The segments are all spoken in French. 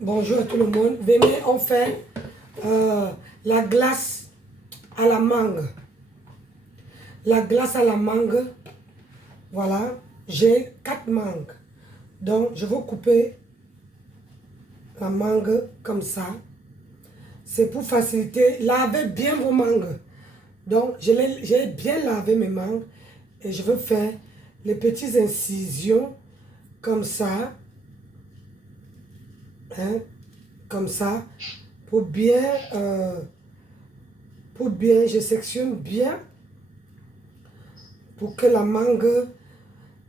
Bonjour à tout le monde. Venez, on fait la glace à la mangue. La glace à la mangue, voilà. J'ai 4 mangues. Donc, je vais couper la mangue comme ça. C'est pour faciliter. Lavez bien vos mangues. Donc, j'ai bien lavé mes mangues. Et je veux faire les petites incisions comme ça. Hein, comme ça. Pour bien, je sectionne bien. Pour que la mangue,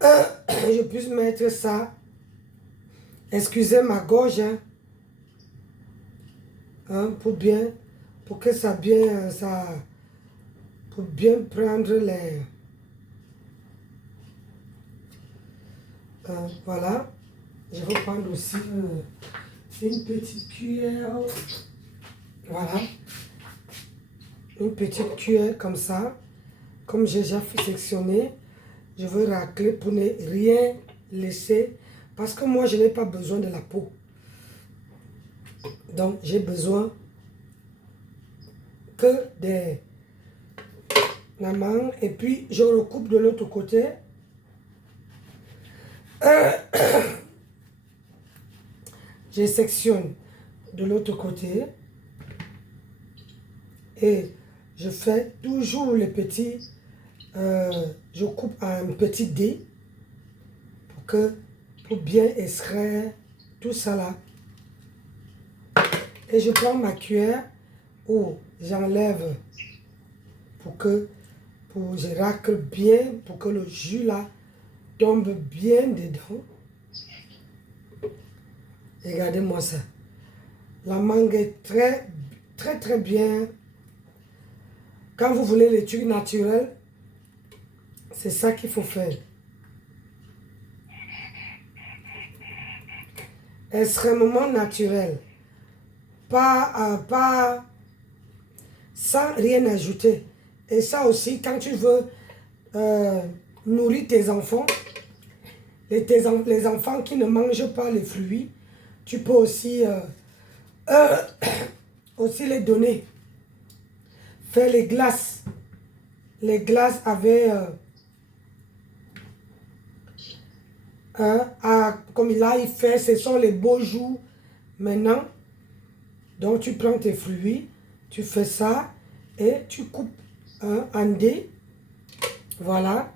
je puisse mettre ça. Excusez ma gorge. Hein, pour que ça bien, pour bien prendre les... voilà. Je vais prendre aussi une petite cuillère. Voilà. Une petite cuillère comme ça. Comme j'ai déjà sectionné, je veux racler pour ne rien laisser. Parce que moi, je n'ai pas besoin de la peau. Donc, j'ai besoin que des la mangue. Et puis, je recoupe de l'autre côté. Je sectionne de l'autre côté. Et je fais toujours les petits... je coupe un petit dé pour bien extraire tout ça là. Et je prends ma cuillère où j'enlève je racle bien pour que le jus là tombe bien dedans. Regardez-moi ça. La mangue est très bien. Quand vous voulez les trucs naturels, c'est ça qu'il faut faire. Extrêmement naturel. Pas sans rien ajouter. Et ça aussi, quand tu veux nourrir tes enfants, les enfants qui ne mangent pas les fruits, tu peux aussi, aussi les donner. Faire les glaces. Les glaces avec... comme là, il fait, ce sont les beaux jours maintenant. Donc, tu prends tes fruits, tu fais ça et tu coupes en dés. Voilà.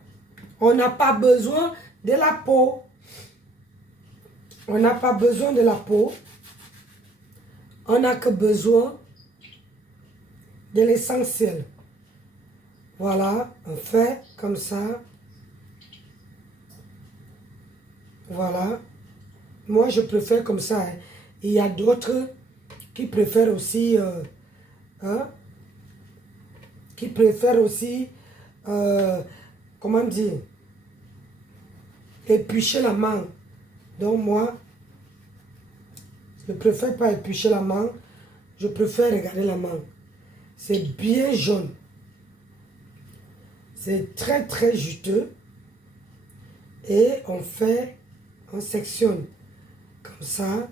On n'a pas besoin de la peau. On n'a pas besoin de la peau. On n'a que besoin de l'essentiel. Voilà. On fait comme ça. Voilà. Moi, je préfère comme ça. Hein. Il y a d'autres qui préfèrent aussi... qui préfèrent aussi... comment dire? Éplucher la mangue. Donc moi, je ne préfère pas éplucher la mangue. Je préfère regarder la mangue. C'est bien jaune. C'est très juteux. Et on sectionne comme ça,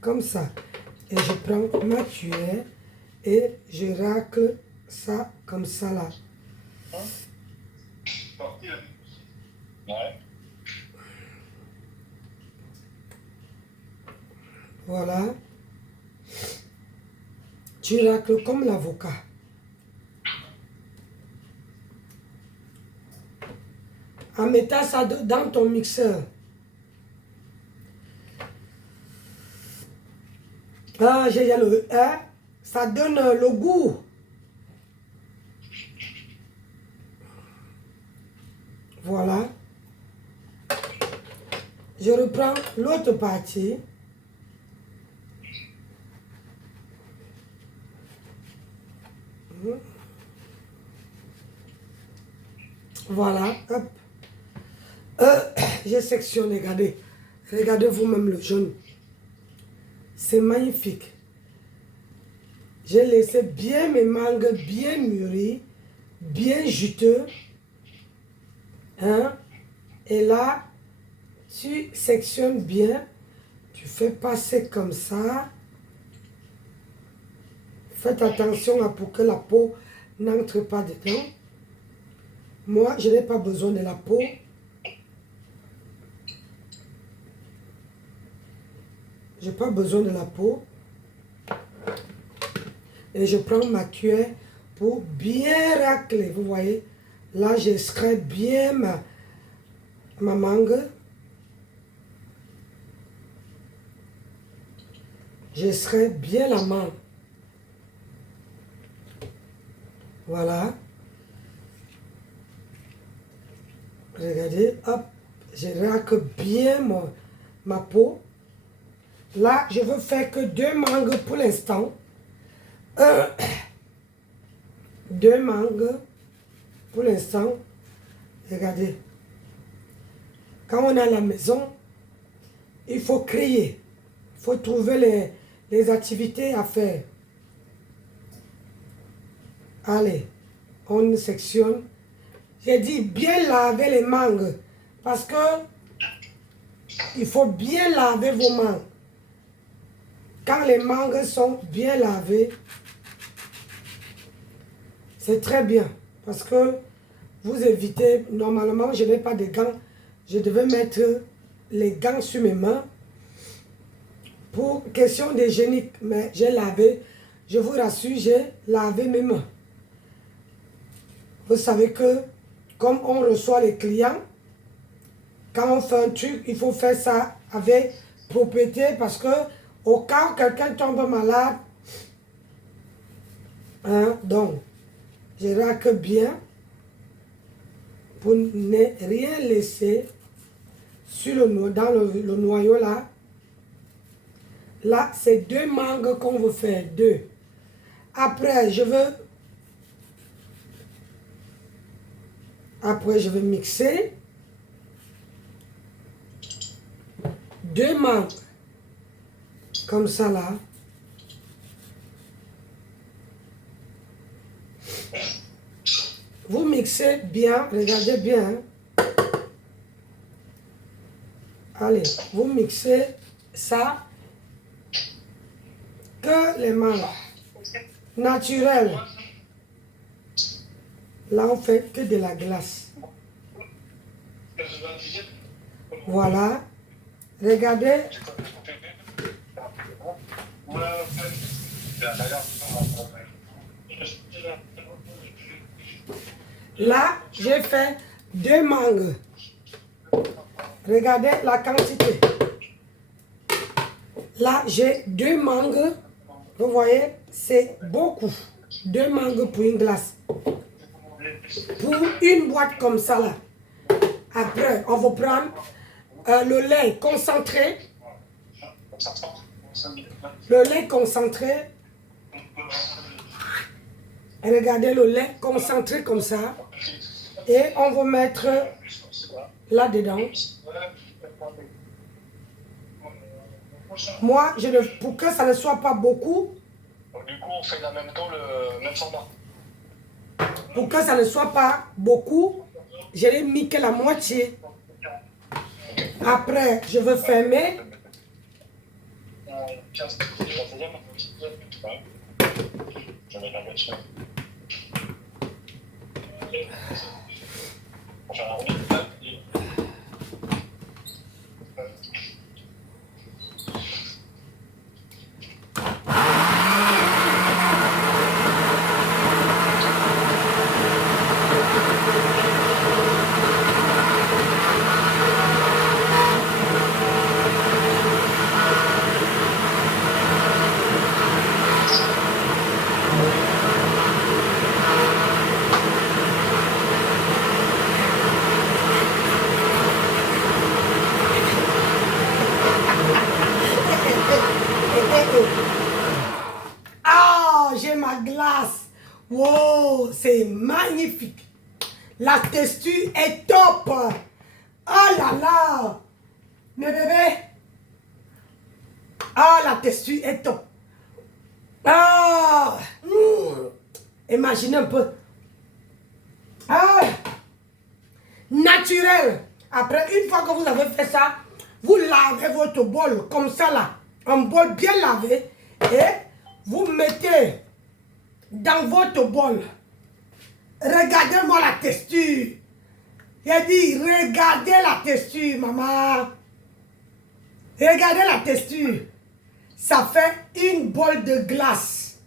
comme ça. Et je prends ma cuillère et je racle ça comme ça là. Voilà. Tu racles comme l'avocat. En mettant ça dans ton mixeur. Ah, j'ai le... Hein, ça donne le goût. Voilà. Je reprends l'autre partie. Voilà. Hop. J'ai sectionné, regardez. Regardez vous-même le jaune. C'est magnifique. J'ai laissé bien mes mangues bien mûries, bien juteux. Hein? Et là, tu sectionnes bien Tu fais passer comme ça. Faites attention pour que la peau n'entre pas dedans. Moi, je n'ai pas besoin de la peau. Je n'ai pas besoin de la peau. Et je prends ma cuillère pour bien racler. Vous voyez, là, j'extrais bien ma mangue. J'extrais bien la mangue. Voilà. Regardez, hop, je racle bien ma peau. Là, je veux faire que 2 mangues pour l'instant. 2 mangues pour l'instant. Regardez. Quand on est à la maison, il faut créer. Il faut trouver les activités à faire. Allez, on sectionne. J'ai dit bien laver les mangues. Parce que il faut bien laver vos mangues. Quand les mangues sont bien lavées, c'est très bien. Parce que vous évitez, normalement, je n'ai pas de gants. Je devais mettre les gants sur mes mains. Pour question d'hygiénique, mais j'ai lavé. Je vous rassure, j'ai lavé mes mains. Vous savez que, comme on reçoit les clients, quand on fait un truc, il faut faire ça avec propreté parce que au cas où quelqu'un tombe malade, hein, donc, je racle bien pour ne rien laisser sur dans le noyau là. Là, c'est 2 mangues qu'on veut faire, 2. Après, je vais mixer 2 mangues. Comme ça là. Vous mixez bien, regardez bien. Allez, vous mixez ça. Que les mangues naturelles. Là, on fait que de la glace. Voilà. Regardez. Là, j'ai fait 2 mangues. Regardez la quantité. Là, j'ai 2 mangues. Vous voyez, c'est beaucoup. 2 mangues pour une glace. Pour une boîte comme ça, là. Après, on va prendre le lait concentré. Le lait concentré. Regardez le lait concentré comme ça. Et on va mettre là-dedans. Moi, pour que ça ne soit pas beaucoup. Du coup, on fait en même temps le même format. Pour que ça ne soit pas beaucoup, je l'ai mis que la moitié. Après, je veux fermer. Ah, j'ai ma glace. Wow, c'est magnifique. La texture est top. Oh là là. Mes bébés. Ah, la texture est top. Ah. Imaginez un peu. Ah. Naturel. Après, une fois que vous avez fait ça, vous lavez votre bol comme ça là, un bol bien lavé, et vous mettez dans votre bol. Regardez-moi la texture. J'ai dit, regardez la texture, maman. Regardez la texture. Ça fait une bolle de glace.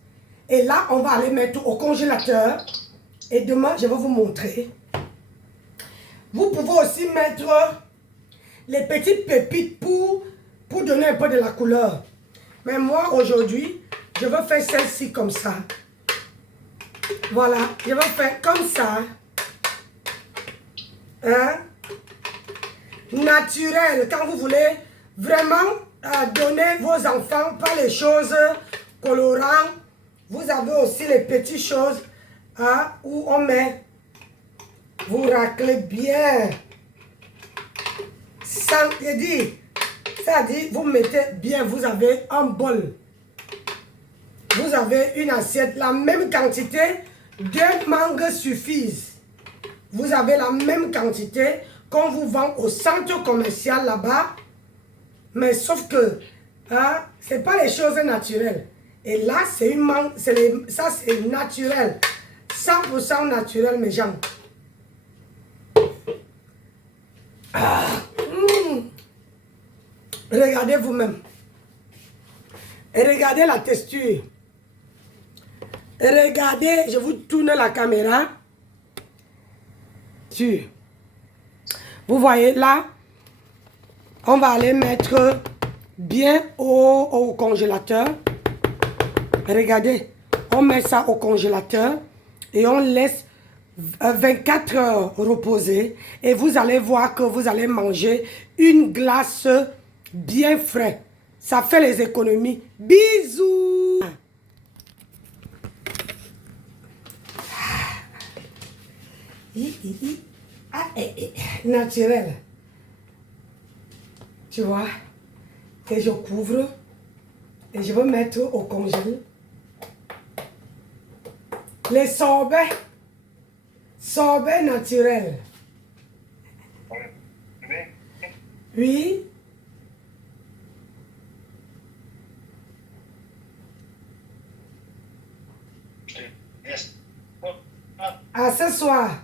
Et là, on va aller mettre au congélateur. Et demain, je vais vous montrer. Vous pouvez aussi mettre les petites pépites pour donner un peu de la couleur. Mais moi, aujourd'hui, je vais faire celle-ci comme ça. Voilà, je vais faire comme ça. Hein? Naturel, quand vous voulez vraiment donner vos enfants pas les choses colorantes. Vous avez aussi les petites choses où on met. Vous raclez bien. Ça dit, vous mettez bien, vous avez un bol. Vous avez une assiette, la même quantité de mangue suffisent. Vous avez la même quantité qu'on vous vend au centre commercial là-bas. Mais sauf que, ce n'est pas les choses naturelles. Et là, c'est une mangue, ça c'est naturel. 100% naturel, mes gens. Regardez vous-même. Et regardez la texture. Et regardez, je vous tourne la caméra. Vous voyez là, on va aller mettre bien au congélateur. Regardez, on met ça au congélateur et on laisse 24 heures reposer. Et vous allez voir que vous allez manger une glace bien fraîche. Ça fait les économies. Bisous! Naturel. Tu vois? Et je couvre. Et je vais mettre au congèle. Les sorbets. Sorbets naturels. Oui. À ce soir.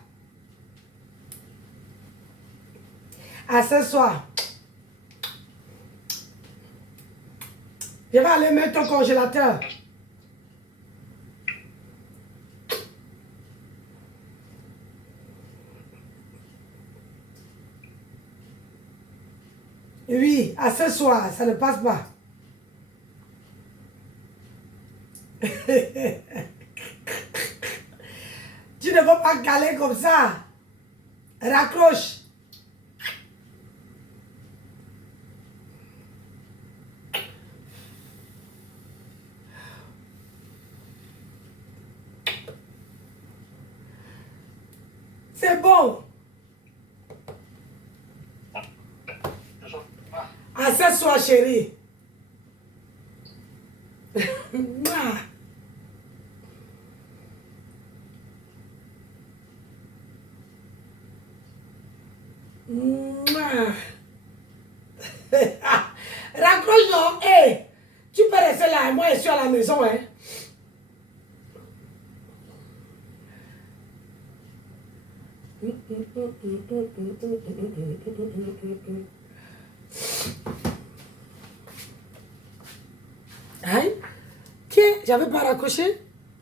À ce soir. Je vais aller mettre au congélateur. Oui, à ce soir, ça ne passe pas. Tu ne peux pas caler comme ça. Raccroche. C'est bon. À ce soir, chérie. Raccroche donc. Hey, tu peux rester là. Moi, je suis à la maison. Hein. Hein? Tiens, j'avais pas raccroché.